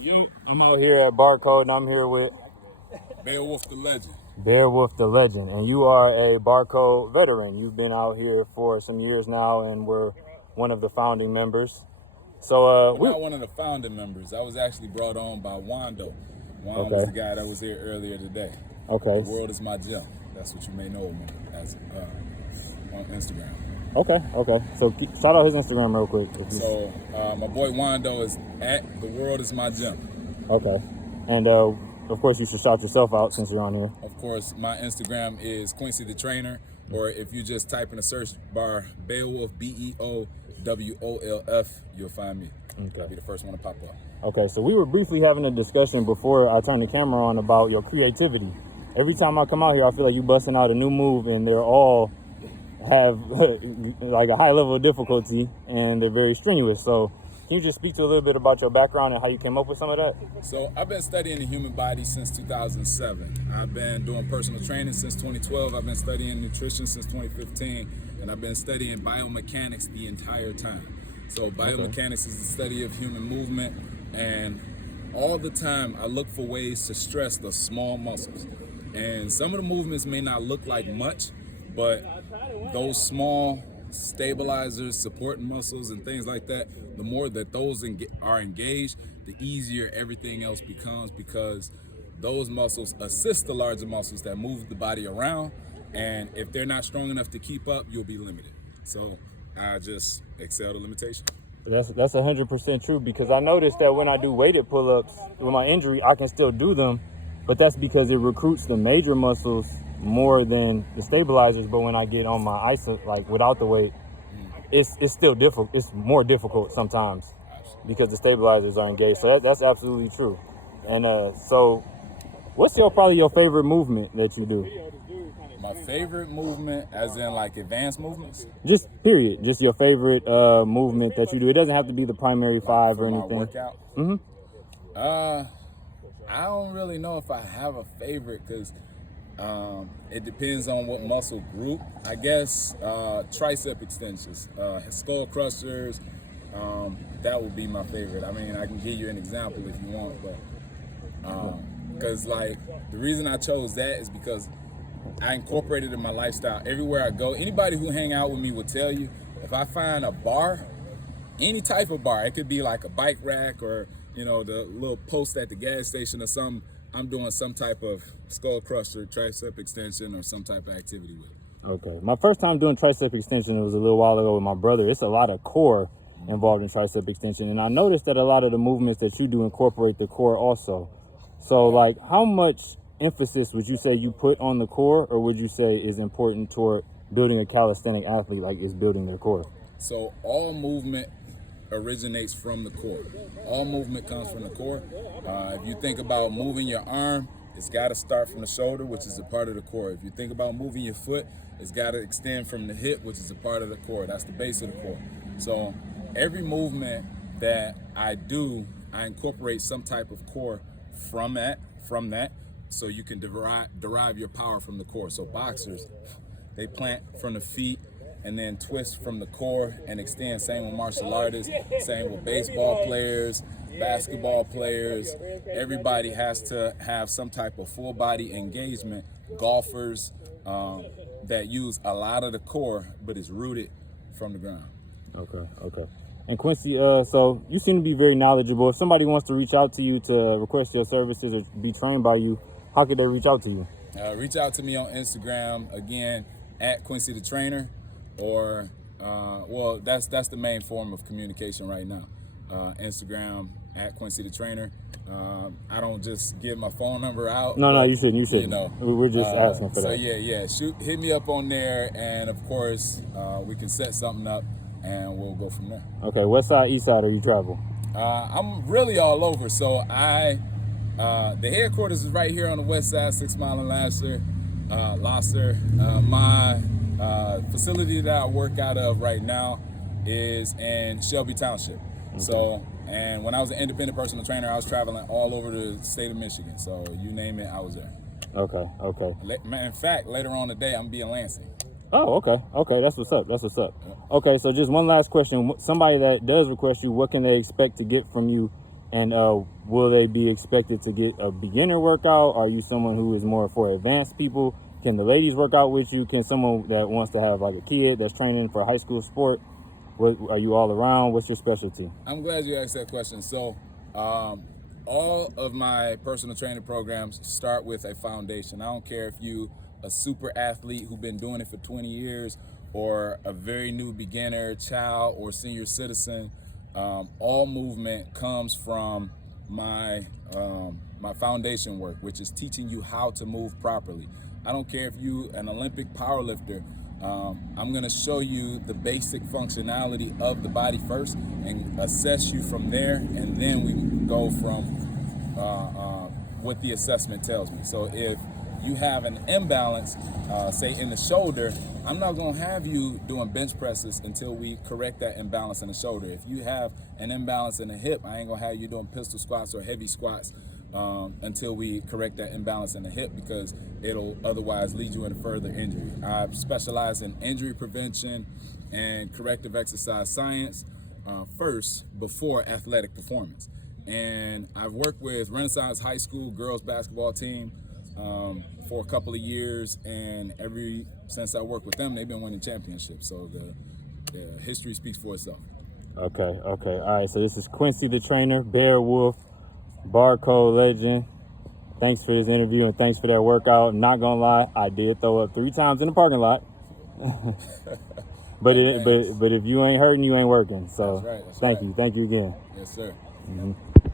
Yo, I'm out here at Barcode, and I'm here with BeoWolf the legend. BeoWolf the legend, and you are a Barcode veteran. You've been out here for some years now, and we're one of the founding members. So I'm not one of the founding members. I was actually brought on by Wando. Juan was the guy that was here earlier today. Okay. The world is my gym. That's what you may know me as on Instagram. Okay. So shout out his Instagram real quick. So my boy Wando is at The World Is My Gym. Okay. And of course you should shout yourself out since you're on here. Of course, my Instagram is Quincy the Trainer, or if you just type in the search bar BeoWolf, BeoWolf, you'll find me. Okay. I'll be the first one to pop up. Okay, so we were briefly having a discussion before I turned the camera on about your creativity. Every time I come out here, I feel like you busting out a new move, and they're all have like a high level of difficulty, and they're very strenuous. So can you just speak to a little bit about your background and how you came up with some of that? So I've been studying the human body since 2007. I've been doing personal training since 2012. I've been studying nutrition since 2015, and I've been studying biomechanics the entire time. So biomechanics is the study of human movement, and all the time I look for ways to stress the small muscles. And some of the movements may not look like much, but those small stabilizers, supporting muscles and things like that, the more that those are engaged, the easier everything else becomes, because those muscles assist the larger muscles that move the body around, and if they're not strong enough to keep up, you'll be limited. So I just excel the limitation. That's 100% true, because I noticed that when I do weighted pull-ups with my injury, I can still do them, but that's because it recruits the major muscles more than the stabilizers. But when I get on my iso, like without the weight, it's still difficult. It's more difficult sometimes because the stabilizers are engaged. So that's absolutely true. And so what's probably your favorite movement that you do? My favorite movement, as in like advanced movements? Just period. Just your favorite movement that you do. It doesn't have to be the primary five or anything. My workout? I don't really know if I have a favorite, because it depends on what muscle group. I guess tricep extensions, skull crushers, that would be my favorite. I mean, I can give you an example if you want, but because like the reason I chose that is because I incorporated it in my lifestyle. Everywhere I go, anybody who hang out with me will tell you, if I find a bar, any type of bar, it could be like a bike rack or, you know, the little post at the gas station or something, I'm doing some type of skull crusher, tricep extension, or some type of activity with it. Okay. My first time doing tricep extension, it was a little while ago with my brother. It's a lot of core involved in tricep extension, and I noticed that a lot of the movements that you do incorporate the core also. So like, how much emphasis would you say you put on the core, or would you say is important toward building a calisthenic athlete, like is building their core? So all movement originates from the core. All movement comes from the core. If you think about moving your arm, it's got to start from the shoulder, which is a part of the core. If you think about moving your foot, it's got to extend from the hip, which is a part of the core. That's the base of the core. So every movement that I do, I incorporate some type of core from that, so you can derive your power from the core. So boxers, they plant from the feet and then twist from the core and extend. Same with martial artists, same with baseball players, basketball players. Everybody has to have some type of full body engagement. Golfers that use a lot of the core, but it's rooted from the ground. Okay. And Quincy, so you seem to be very knowledgeable. If somebody wants to reach out to you to request your services or be trained by you, how could they reach out to you? Reach out to me on Instagram, again, at Quincy the Trainer, or, well, that's the main form of communication right now. Instagram, at Quincy the Trainer. I don't just give my phone number out. No, you shouldn't. You know, we're just asking for that. So yeah, hit me up on there, and of course, we can set something up, and we'll go from there. Okay, west side, east side, or you travel? I'm really all over. So the headquarters is right here on the west side, 6 Mile and Lasser. My facility that I work out of right now is in Shelby Township. Okay. So, and when I was an independent personal trainer, I was traveling all over the state of Michigan. So you name it, I was there. Okay. In fact, later on today, I'm being Lansing. Oh, okay. That's what's up. Okay, so just one last question. Somebody that does request you, what can they expect to get from you And will they be expected to get a beginner workout? Are you someone who is more for advanced people? Can the ladies work out with you? Can someone that wants to have like a kid that's training for a high school sport? What, are you all around? What's your specialty? I'm glad you asked that question. So all of my personal training programs start with a foundation. I don't care if you a super athlete who's been doing it for 20 years or a very new beginner, child, or senior citizen. All movement comes from my my foundation work, which is teaching you how to move properly. I don't care if you an Olympic powerlifter. I'm going to show you the basic functionality of the body first and assess you from there, and then we go from what the assessment tells me. So if you have an imbalance, say in the shoulder, I'm not going to have you doing bench presses until we correct that imbalance in the shoulder. If you have an imbalance in the hip, I ain't going to have you doing pistol squats or heavy squats until we correct that imbalance in the hip, because it'll otherwise lead you into further injury. I specialize in injury prevention and corrective exercise science first before athletic performance. And I've worked with Renaissance High School girls basketball team for a couple of years, and since I worked with them, they've been winning championships. So the history speaks for itself. Okay. All right, so this is Quincy the trainer, BeoWolf, Barcode legend. Thanks for this interview and thanks for that workout. Not gonna lie, I did throw up 3 times in the parking lot. but if you ain't hurting, you ain't working. So That's right. thank you again. Yes, sir. Mm-hmm.